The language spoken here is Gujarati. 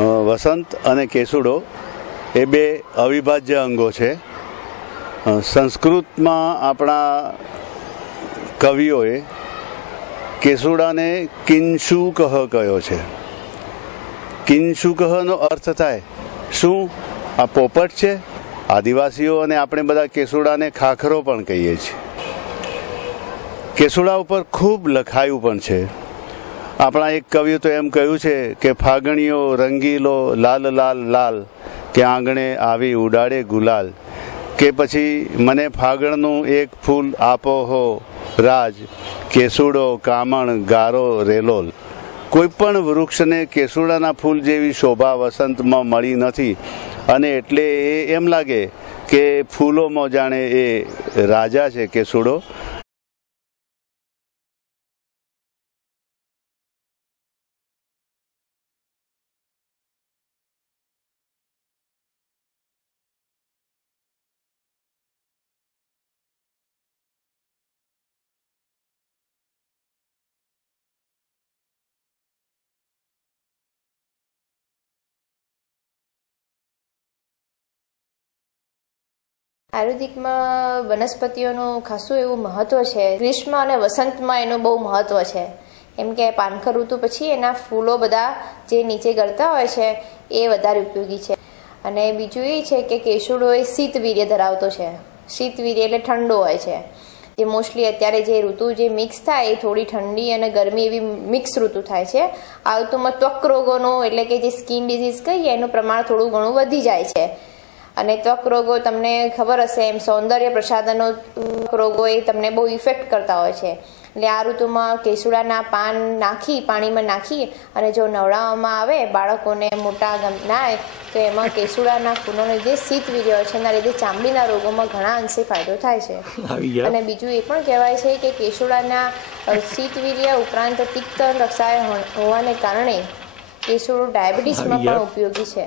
વસંત અને કેસુડો એ બે અવિભાજ્ય અંગો છે. સંસ્કૃતમાં આપણા કવિઓએ કેસુડાને કિંશુકહ કહ્યો છે. કિંશુકહનો અર્થ થાય શું? આ પોપટ છે? આદિવાસીઓ અને આપણે બધા કેસુડાને ખાખરો પણ કહીએ છીએ. કેસુડા ઉપર ખૂબ લખાયું પણ છે. આપણા એક કવિએ તો એમ કહ્યું છે કે ફાગણીઓ રંગીલો લાલ લાલ લાલ, કે આંગણે આવી ઉડાડે ગુલાલ. કે પછી મને ફાગણનું એક ફૂલ આપો હો, રાજ, કેસુડો કામણ ગારો રેલોલ. કોઈ પણ વૃક્ષને કેસુડાના ફૂલ જેવી શોભા વસંતમાં મળી નથી, અને એટલે એ એમ લાગે કે ફૂલોમાં જાણે એ રાજા છે કેસુડો. આયુર્વેદિકમાં વનસ્પતિઓનું ખાસું એવું મહત્વ છે. ગ્રીષ્મ અને વસંતમાં એનું બહુ મહત્વ છે. એમ કે પાનખર ઋતુ પછી એના ફૂલો બધા જે નીચે ગળતા હોય છે એ વધારે ઉપયોગી છે. અને બીજું એ છે કે કેસુડો એ શીતવીર્ય ધરાવતો છે. શીતવીર્ય એટલે ઠંડો હોય છે. જે મોસ્ટલી અત્યારે જે ઋતુ જે મિક્સ થાય એ થોડી ઠંડી અને ગરમી એવી મિક્સ ઋતુ થાય છે. આ ઋતુમાં ત્વક રોગોનું એટલે કે જે સ્કિન ડિઝીઝ કહીએ એનું પ્રમાણ થોડું ઘણું વધી જાય છે. અને ત્વક રોગો તમને ખબર હશે એમ સૌંદર્ય પ્રસાધનો રોગો એ તમને બહુ ઇફેક્ટ કરતા હોય છે. એટલે આ ઋતુમાં કેસુડાના પાન નાખી પાણીમાં નાખી અને જો નવડાવવામાં આવે બાળકોને મોટા ગમનાય તો એમાં કેસુડાના ફૂલોને જે શીતવીર્ય હોય છે. એના લીધે ચામડીના રોગોમાં ઘણા અંશે ફાયદો થાય છે. અને બીજું એ પણ કહેવાય છે કે કેસુડાના શીત શીતવીર્ય ઉપરાંત તિક્ત રક્ષાય હોવાને કારણે કેસુડો ડાયાબિટીસમાં પણ ઉપયોગી છે.